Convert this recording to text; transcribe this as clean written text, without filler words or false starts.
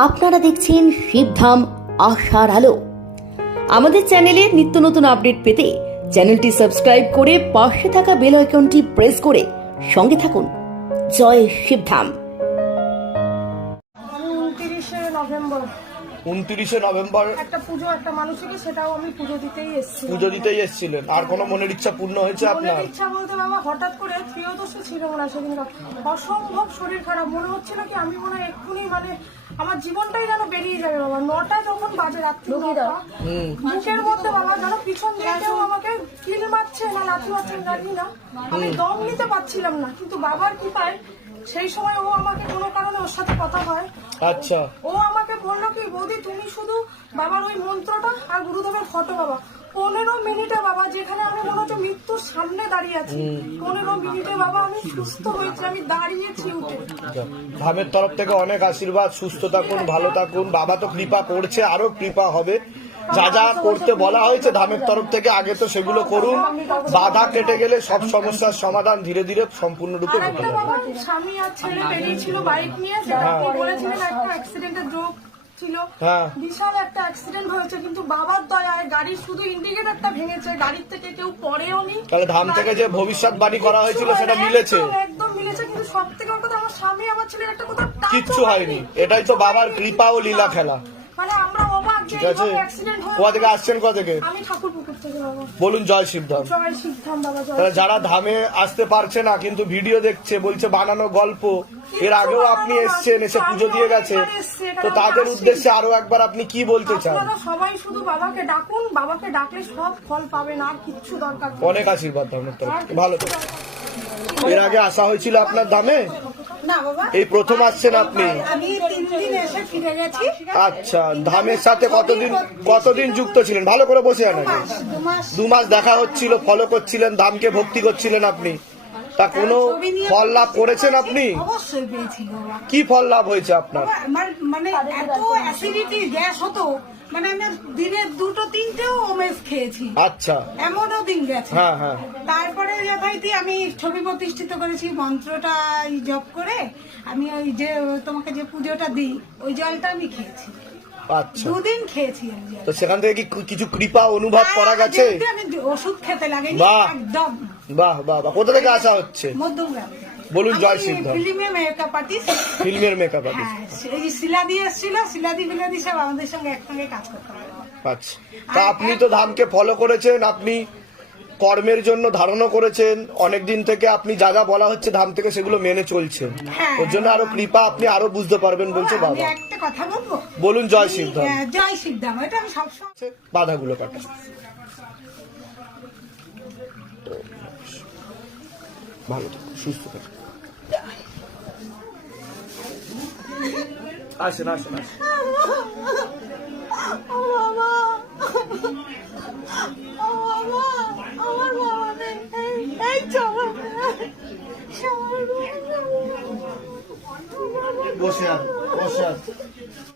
আপনারা দেখছেন শিবধাম আশার আলো। আমাদের চ্যানেলে নিত্য নতুন আপডেট পেতে চ্যানেলটি সাবস্ক্রাইব করে পাশে থাকা বেল আইকনটি প্রেস করে সঙ্গে থাকুন। জয় শিবধাম। 29 নভেম্বর একটা পুজো, একটা মানসিকে, সেটাও আমি পুজো দিতেই এসেছিলেন। আর কোনো মনের ইচ্ছা পূর্ণ হয়েছে আপনার? মনের ইচ্ছা বলতে বাবা, হঠাৎ করে ত্রিয়োদশী ছিল না সেদিন, অসম্ভব শরীর খারাপ, মনে হচ্ছিল কি আমি মনে হয় এক্ষুনি আমার জীবনটাই যেন বেরিয়ে যাবে বাবা। 9টা যখন বাজে, রাত্রি 9টা, মুখের মধ্যে বাবা যেন পিছন দিয়ে কেউ আমাকে কিল মারছে না লাঠি মারছে জানি না, আমি দম নিতে পারছিলাম না। কিন্তু বাবার কৃপায় সেই সময় ও আমাকে কোনো কারণে ওর সাথে কথা হয়। আচ্ছা, ও আমাকে বললো কি, বৌদি তুমি শুধু বাবার ওই মন্ত্রটা আর গুরুদেবের ফটো বাবা, 15 মিনিটে বাবা, যেখানে আমি মনে হচ্ছে মৃত্যুর সামনে দাঁড়িয়ে আছি, 15 মিনিটে বাবা আমি সুস্থ হয়েছি, আমি দাঁড়িয়েছি উঠে। ধামের তরফ থেকে অনেক আশীর্বাদ, সুস্থ থাকুন, ভালো থাকুন। বাবা তো কৃপা করছে, আরো কৃপা হবে। যা যা করতে বলা হয়েছে ধামের তরফ থেকে আগে তো সেগুলো করুন। বাধা কেটে গেলে সব সমস্যার সমাধান ধীরে ধীরে সম্পূর্ণরূপে আর হতে একটা যাবে। বাবা, স্বামী আর ছেলে বেরিয়েছিল বাইক নিয়ে, যেটা আপনি বলেছিলেন একটা অ্যাক্সিডেন্টের যোগ ছিল, বিশাল একটা অ্যাক্সিডেন্ট হয়েছে, কিন্তু বাবার দয়ায় গাড়ির শুধু ইন্ডিকেটরটা ভেঙেছে, গাড়ির থেকে কেউ পড়েও নি। তাহলে ধাম থেকে যে ভবিষ্যৎবাণী করা হয়েছিল সেটা মিলেছে, একদম মিলেছে। কিন্তু সব থেকে বড় কথা, আমার স্বামী আমার ছেলের একটা কথা কিচ্ছু হয়নি। এটাই তো বাবার কৃপা ও লীলা খেলা। মানে আমরা অবাক যে ঠিক আছে। অ্যাক্সিডেন্ট হয়ে। কোথা থেকে আসছেন? কোথা থেকে? আমি ঠাকুরপুকুর থেকে বাবা। বলুন জয় শিবধাম। জয় শিবধাম বাবা, জয়। তাহলে যারা ধামে আসতে পারছে না কিন্তু ভিডিও দেখছে, বলছে বানানো গল্প, এর আগেও আপনি এসছেন, এসে পুজো দিয়ে গেছে, তো তাদের উদ্দেশ্যে আরো একবার আপনি কি বলতে চান? আপনারা সবাই শুধু বাবাকে ডাকুন, বাবাকে ডাকলে সব ফল পাবেন, আর কিচ্ছু দরকার নেই। অনেক আশীর্বাদ ধামের তরফ থেকে। ভালো তো। এর আগে আসা হয়েছিল আপনার ধামে? না বাবা, এই প্রথম আসছেন আপনি? আমি 3 দিন এসে ফিরে গেছি। আচ্ছা, ধামের সাথে কতদিন যুক্ত ছিলেন? ভালো করে বসে আনেন। 2 মাস দেখা হচ্ছিল, ফলো করছিলেন, ধামকে ভক্তি করছিলেন আপনি। তা কোনো ফল লাভ করেছেন আপনি? অবশ্যই পেয়েছি বাবা। কি ফল লাভ হয়েছে আপনার? মানে এত অ্যাসিডিটি, গ্যাস হতো, মানে আমি দিনে 2-3টেও ওমেস খেয়েছি। আচ্ছা, এমনও দিন গেছে। হ্যাঁ হ্যাঁ। তারপরে যথারীতি আমি ছবি প্রতিষ্ঠিত করেছি, মন্ত্রটা জপ করে আমি ওই যে তোমাকে যে পুজোটা দিই, ওই জলটা আমি খেয়েছি। আচ্ছা, 2 দিন খেয়েছি আমি জল। তো সেখান থেকে কি কিছু কৃপা অনুভব করা গেছে? যেহেতু আমি ওষুধ খেতে লাগেনি বাহ। একদম। বাহ বাহ বাহ। কোথা থেকে আসা হচ্ছে? মধ্যমগ্রাম। বলুন জয় শিবধাম। ফিল্মে মেকআপ আর্টিস্ট। ফিল্মের মেকআপ আর্টিস্ট। হ্যাঁ, এই শিলাদি এসেছিল, শিলাদি সব আমাদের সঙ্গে একসঙ্গে কাজ করতে পারে। আচ্ছা, তা আপনি তো ধামকে ফলো করেছেন, আপনি কর্মের জন্য ধারণও করেছেন, অনেকদিন থেকে আপনি যা যা বলা হচ্ছে ধাম থেকে সেগুলো মেনে চলছেন, ওর জন্য আরো কৃপা আপনি আরো বুঝতে পারবেন বলছে আমি বাবা। একটা কথা বলবো? বলুন জয় শিবধাম। জয় শিবধাম, এটা আমি সবসময়। বাধাগুলো কাটা। ভালো থাকুন, সুস্থ থাকুন। আসেন আসেন আসেন। বসে আন, বসে আন।